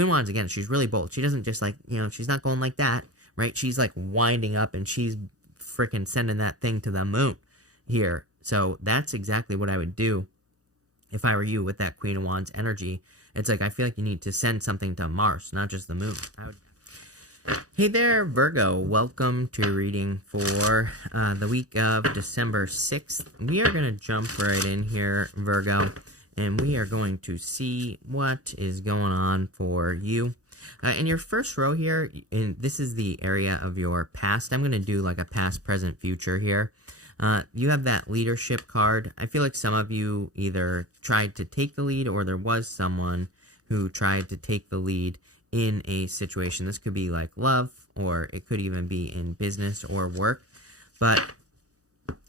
Queen of Wands, again, she's really bold. She doesn't just like, she's not going like that, right? She's like winding up and she's freaking sending that thing to the moon here. So that's exactly what I would do if I were you with that Queen of Wands energy. It's like, I feel like you need to send something to Mars, not just the moon. Hey there, Virgo. Welcome to your reading for the week of December 6th. We are going to jump right in here, Virgo, and we are going to see what is going on for you. In your first row here, and this is the area of your past. I'm going to do like a past, present, future here. You have that leadership card. I feel like some of you either tried to take the lead or there was someone who tried to take the lead in a situation. This could be like love, or it could even be in business or work. But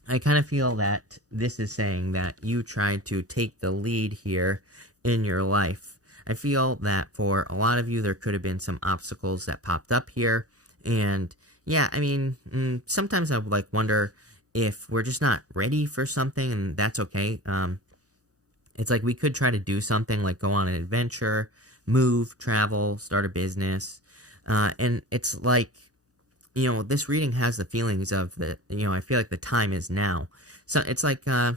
I kind of feel that this is saying that you tried to take the lead here in your life. I feel that for a lot of you, there could have been some obstacles that popped up here. And yeah, I mean, sometimes I would like wonder if we're just not ready for something, and that's okay. It's like we could try to do something like go on an adventure, move, travel, start a business. And it's like, this reading has the feelings of the, I feel like the time is now. So it's like, I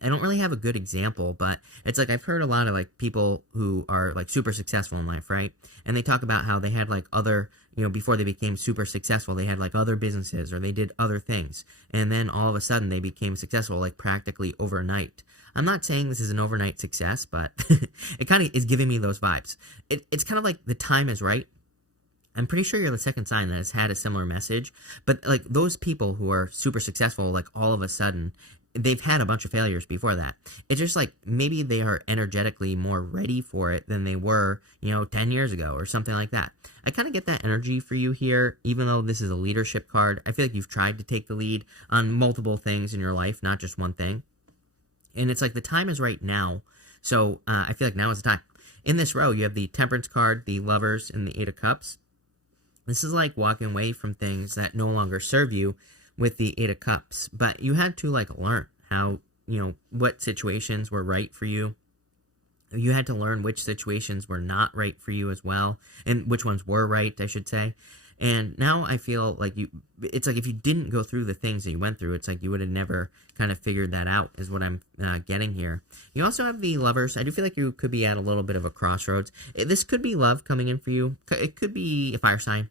don't really have a good example, but it's like I've heard a lot of like people who are like super successful in life, right? And they talk about how they had like other, before they became super successful, they had like other businesses or they did other things. And then all of a sudden they became successful like practically overnight. I'm not saying this is an overnight success, but it kind of is giving me those vibes. It's kind of like the time is right. I'm pretty sure you're the second sign that has had a similar message. But like those people who are super successful, like all of a sudden, they've had a bunch of failures before that. It's just like maybe they are energetically more ready for it than they were, 10 years ago or something like that. I kind of get that energy for you here, even though this is a leadership card. I feel like you've tried to take the lead on multiple things in your life, not just one thing. And it's like the time is right now. So I feel like now is the time. In this row, you have the Temperance card, the Lovers, and the Eight of Cups. This is like walking away from things that no longer serve you with the Eight of Cups. But you had to like learn how, what situations were right for you. You had to learn which situations were not right for you as well. And which ones were right, I should say. And now I feel like it's like if you didn't go through the things that you went through, it's like you would have never kind of figured that out, is what I'm getting here. You also have the Lovers. I do feel like you could be at a little bit of a crossroads. This could be love coming in for you. It could be a fire sign.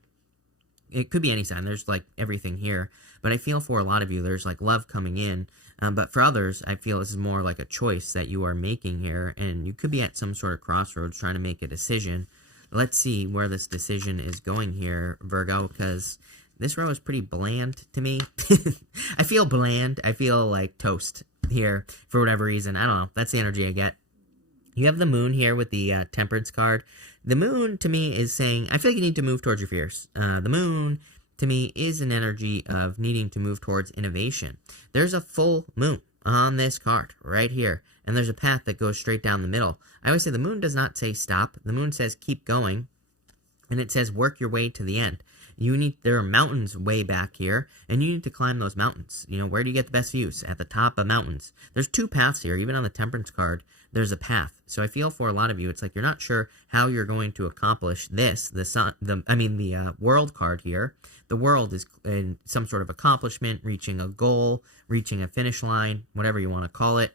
It could be any sign. There's like everything here. But I feel for a lot of you, there's like love coming in. But for others, I feel this is more like a choice that you are making here. And you could be at some sort of crossroads trying to make a decision. Let's see where this decision is going here, Virgo, because this row is pretty bland to me. I feel bland. I feel like toast here for whatever reason. I don't know. That's the energy I get. You have the Moon here with the Temperance card. The Moon, to me, is saying, I feel like you need to move towards your fears. The Moon, to me, is an energy of needing to move towards innovation. There's a full moon on this card right here, and there's a path that goes straight down the middle. I always say the moon does not say stop. The moon says keep going, and it says work your way to the end. There are mountains way back here, and you need to climb those mountains. Where do you get the best views? At the top of mountains. There's two paths here. Even on the Temperance card, there's a path. So I feel for a lot of you, it's like you're not sure how you're going to accomplish this. The World card here. The World is in some sort of accomplishment, reaching a goal, reaching a finish line, whatever you want to call it.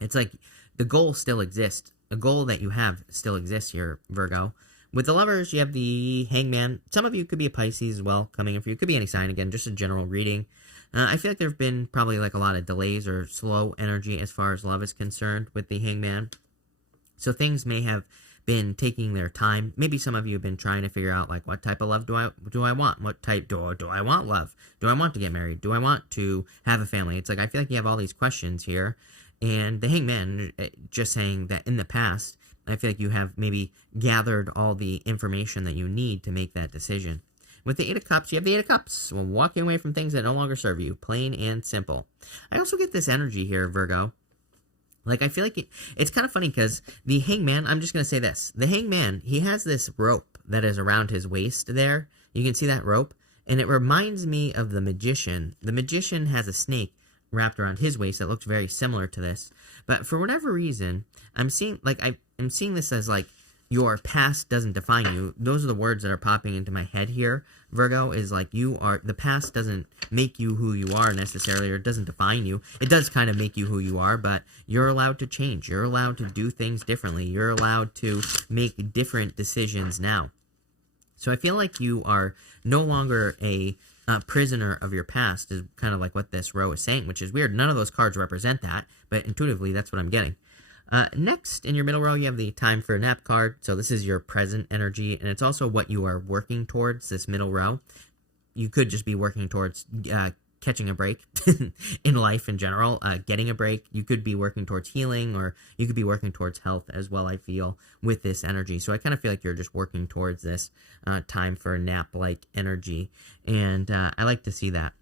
It's like the goal still exists. A goal that you have still exists here, Virgo. With the Lovers, you have the Hangman. Some of you could be a Pisces as well coming in for you. Could be any sign, again, just a general reading. I feel like there have been probably like a lot of delays or slow energy as far as love is concerned with the Hangman. So things may have been taking their time. Maybe some of you have been trying to figure out like what type of love do I want? What type do I want love? Do I want to get married? Do I want to have a family? It's like I feel like you have all these questions here. And the Hangman just saying that in the past, I feel like you have maybe gathered all the information that you need to make that decision. With the Eight of Cups, you have the Eight of Cups. Well, walking away from things that no longer serve you. Plain and simple. I also get this energy here, Virgo. Like, I feel like it's kind of funny because the Hangman, I'm just going to say this. The Hangman, he has this rope that is around his waist there. You can see that rope. And it reminds me of the Magician. The Magician has a snake wrapped around his waist that looks very similar to this. But for whatever reason, I'm seeing this as like, your past doesn't define you. Those are the words that are popping into my head here, Virgo, is like the past doesn't make you who you are necessarily, or it doesn't define you. It does kind of make you who you are, but you're allowed to change. You're allowed to do things differently. You're allowed to make different decisions now. So I feel like you are no longer a prisoner of your past, is kind of like what this row is saying, which is weird. None of those cards represent that, but intuitively that's what I'm getting. Next, in your middle row, you have the time for a nap card. So this is your present energy, and it's also what you are working towards, this middle row. You could just be working towards catching a break in life in general, getting a break. You could be working towards healing, or you could be working towards health as well, I feel, with this energy. So I kind of feel like you're just working towards this time for a nap-like energy, and I like to see that.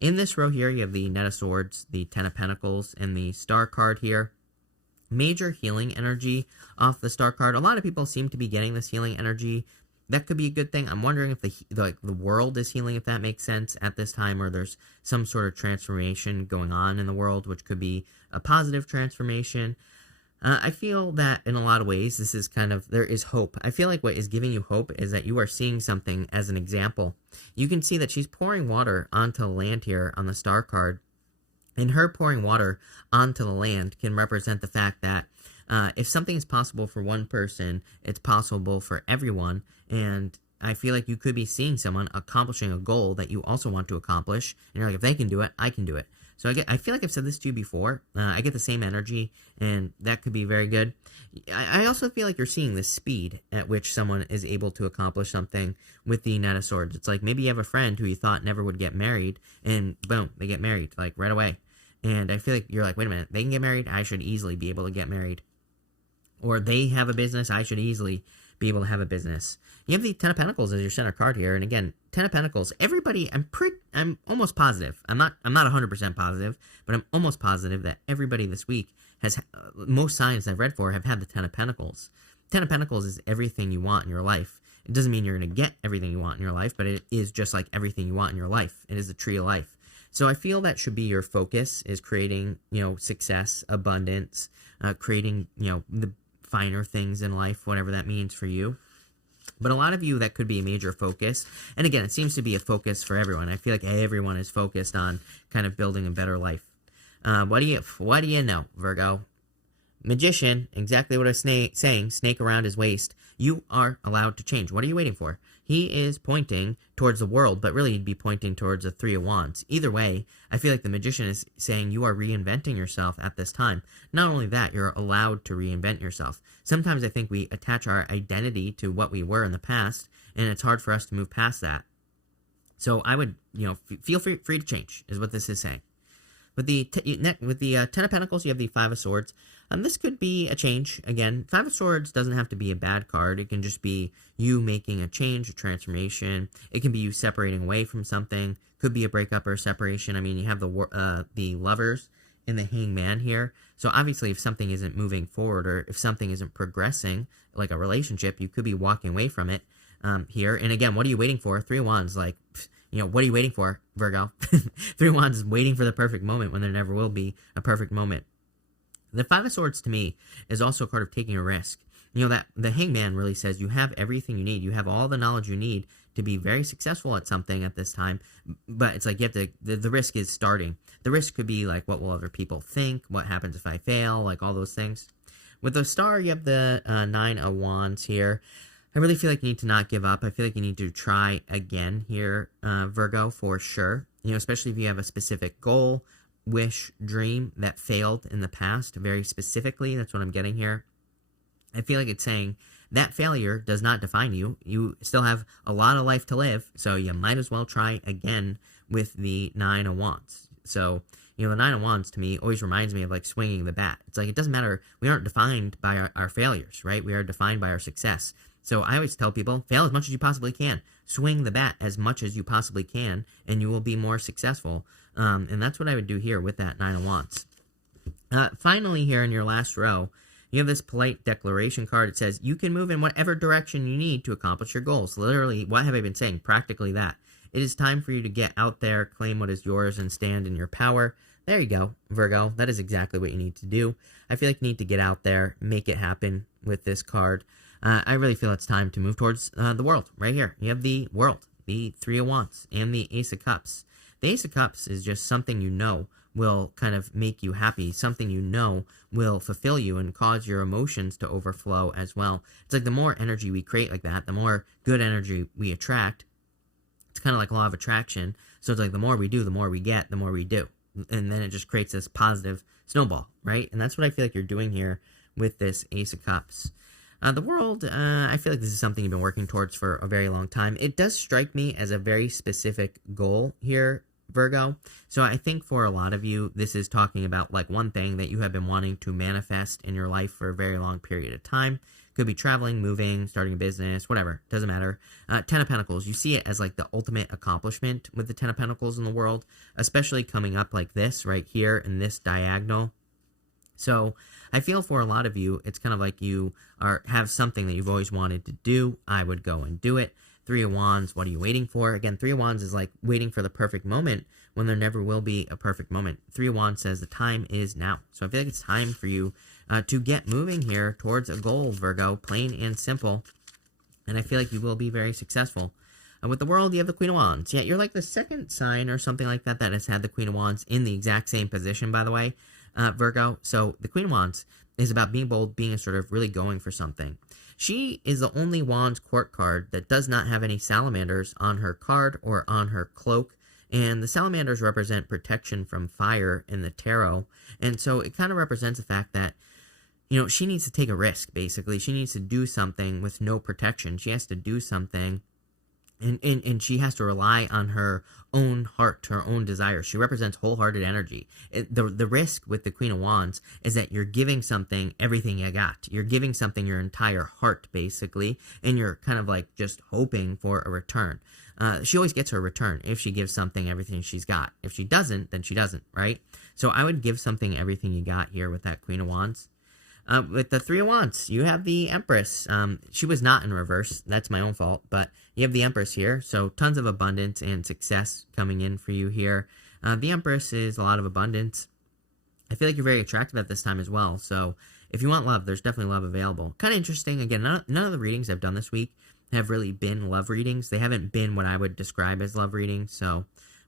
In this row here, you have the Knight of Swords, the Ten of Pentacles, and the Star card here. Major healing energy off the Star card. A lot of people seem to be getting this healing energy. That could be a good thing. I'm wondering if the world is healing, if that makes sense at this time, or there's some sort of transformation going on in the world, which could be a positive transformation. I feel that in a lot of ways, this is there is hope. I feel like what is giving you hope is that you are seeing something as an example. You can see that she's pouring water onto the land here on the Star card. And her pouring water onto the land can represent the fact that if something is possible for one person, it's possible for everyone. And I feel like you could be seeing someone accomplishing a goal that you also want to accomplish. And you're like, if they can do it, I can do it. So I feel like I've said this to you before. I get the same energy, and that could be very good. I also feel like you're seeing the speed at which someone is able to accomplish something with the Knight of Swords. It's like maybe you have a friend who you thought never would get married, and boom, they get married, like right away. And I feel like you're like, wait a minute, they can get married? I should easily be able to get married. Or they have a business, I should easily be able to have a business. You have the Ten of Pentacles as your center card here, and again, Ten of Pentacles. Everybody, I'm almost positive. I'm not 100% positive, but I'm almost positive that everybody this week has most signs I've read for have had the Ten of Pentacles. Ten of Pentacles is everything you want in your life. It doesn't mean you're going to get everything you want in your life, but it is just like everything you want in your life. It is the tree of life. So I feel that should be your focus, is creating, success, abundance, creating, the finer things in life, whatever that means for you. But a lot of you, that could be a major focus. And again, it seems to be a focus for everyone. I feel like everyone is focused on kind of building a better life. What do you know, Virgo? Magician, exactly what I was saying, snake around his waist. You are allowed to change. What are you waiting for? He is pointing towards the world, but really he'd be pointing towards the Three of Wands. Either way, I feel like the Magician is saying you are reinventing yourself at this time. Not only that, you're allowed to reinvent yourself. Sometimes I think we attach our identity to what we were in the past, and it's hard for us to move past that. So I would, feel free to change, is what this is saying. With the Ten of Pentacles, you have the Five of Swords. This could be a change. Again, Five of Swords doesn't have to be a bad card. It can just be you making a change, a transformation. It can be you separating away from something. Could be a breakup or a separation. I mean, you have the Lovers and the Hangman here. So obviously, if something isn't moving forward, or if something isn't progressing, like a relationship, you could be walking away from it here. And again, what are you waiting for? Three of Wands, like... what are you waiting for, Virgo? Three of Wands is waiting for the perfect moment when there never will be a perfect moment. The Five of Swords, to me, is also a card of taking a risk. That the Hangman really says you have everything you need. You have all the knowledge you need to be very successful at something at this time. But it's like you have to, the risk is starting. The risk could be like, what will other people think? What happens if I fail? Like all those things. With the Star, you have the Nine of Wands here. I really feel like you need to not give up. I feel like you need to try again here, Virgo, for sure. Especially if you have a specific goal, wish, dream that failed in the past, very specifically. That's what I'm getting here. I feel like it's saying that failure does not define you. You still have a lot of life to live, so you might as well try again with the Nine of Wands. So, the Nine of Wands, to me, always reminds me of, like, swinging the bat. It's like, it doesn't matter. We aren't defined by our failures, right? We are defined by our success. So I always tell people, fail as much as you possibly can. Swing the bat as much as you possibly can, and you will be more successful. And that's what I would do here with that Nine of Wands. Finally, here in your last row, you have this polite declaration card. It says, you can move in whatever direction you need to accomplish your goals. Literally, what have I been saying? Practically that. It is time for you to get out there, claim what is yours, and stand in your power. There you go, Virgo. That is exactly what you need to do. I feel like you need to get out there, make it happen with this card. I really feel it's time to move towards the world right here. You have the world, the Three of Wands, and the Ace of Cups. The Ace of Cups is just something you know will kind of make you happy, something you know will fulfill you and cause your emotions to overflow as well. It's like the more energy we create like that, the more good energy we attract. It's kind of like law of attraction. So it's like the more we do, the more we get, the more we do. And then it just creates this positive snowball, right? And that's what I feel like you're doing here with this Ace of Cups. The world, I feel like this is something you've been working towards for a very long time. It does strike me as a very specific goal here, Virgo. So I think for a lot of you, this is talking about like one thing that you have been wanting to manifest in your life for a very long period of time. Could be traveling, moving, starting a business, whatever. Doesn't matter. Ten of Pentacles, you see it as like the ultimate accomplishment with the Ten of Pentacles in the world, especially coming up like this right here in this diagonal. So I feel for a lot of you, it's kind of like you have something that you've always wanted to do. I would go and do it. Three of Wands, what are you waiting for? Again, Three of Wands is like waiting for the perfect moment when there never will be a perfect moment. Three of Wands says the time is now. So I feel like it's time for you to get moving here towards a goal, Virgo, plain and simple. And I feel like you will be very successful. With the world, you have the Queen of Wands. Yeah, you're like the second sign or something like that that has had the Queen of Wands in the exact same position, by the way, Virgo. So the Queen of Wands is about being bold, being a sort of really going for something. She is the only Wands court card that does not have any salamanders on her card or on her cloak. And the salamanders represent protection from fire in the tarot. And so it kind of represents the fact that, you know, she needs to take a risk, basically. She needs to do something with no protection. She has to do something. And she has to rely on her own heart, her own desires. She represents wholehearted energy. The risk with the Queen of Wands is that you're giving something everything you got. You're giving something your entire heart, basically, and you're kind of like just hoping for a return. She always gets her return if she gives something everything she's got. If she doesn't, then she doesn't, right? So I would give something everything you got here with that Queen of Wands. With the Three of Wands, you have the Empress. She was not in reverse. That's my own fault. But you have the Empress here. So tons of abundance and success coming in for you here. The Empress is a lot of abundance. I feel like you're very attractive at this time as well. So if you want love, there's definitely love available. Kind of interesting. Again, none of the readings I've done this week have really been love readings. They haven't been what I would describe as love readings. So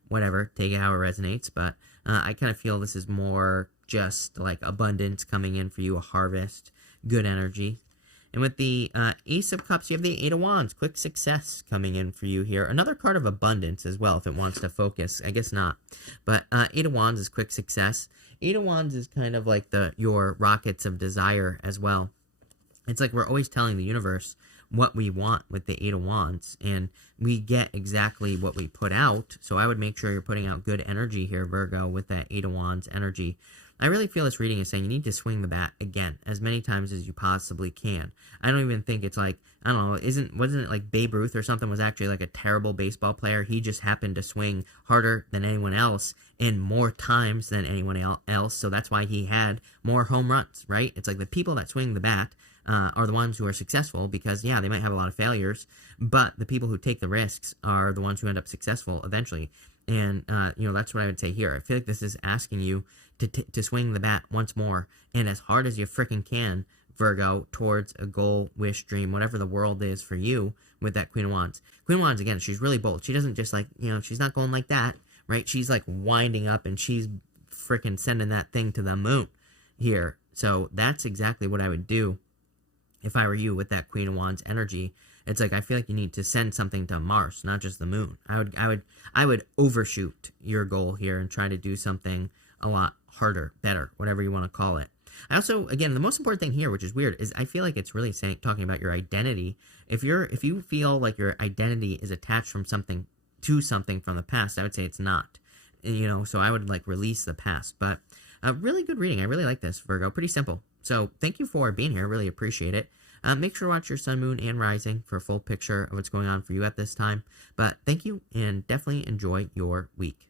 whatever, take it how it resonates. But I kind of feel this is more just like abundance coming in for you, a harvest, good energy. And with the Ace of Cups, you have the Eight of Wands, quick success coming in for you here. Another card of abundance as well, if it wants to focus. I guess not. But Eight of Wands is quick success. Eight of Wands is kind of like your rockets of desire as well. It's like we're always telling the universe what we want with the Eight of Wands, and we get exactly what we put out. So I would make sure you're putting out good energy here, Virgo, with that Eight of Wands energy. I really feel this reading is saying you need to swing the bat again as many times as you possibly can. I don't even think it's like, I don't know, wasn't it like Babe Ruth or something was actually like a terrible baseball player? He just happened to swing harder than anyone else and more times than anyone else, so that's why he had more home runs, right? It's like the people that swing the bat are the ones who are successful because, yeah, they might have a lot of failures, but the people who take the risks are the ones who end up successful eventually. And, that's what I would say here. I feel like this is asking you to swing the bat once more and as hard as you freaking can, Virgo, towards a goal, wish, dream, whatever the world is for you with that Queen of Wands. Queen of Wands, again, she's really bold. She doesn't just like, she's not going like that, right? She's like winding up and she's freaking sending that thing to the moon here. So that's exactly what I would do if I were you with that Queen of Wands energy. It's like I feel like you need to send something to Mars, not just the moon. I would overshoot your goal here and try to do something a lot harder, better, whatever you want to call it. I also, again, the most important thing here, which is weird, is I feel like it's really talking about your identity. If you feel like your identity is attached from something to something from the past, I would say it's not. So I would like release the past. But a really good reading. I really like this, Virgo. Pretty simple. So thank you for being here. I really appreciate it. Make sure to watch your sun, moon, and rising for a full picture of what's going on for you at this time. But thank you, and definitely enjoy your week.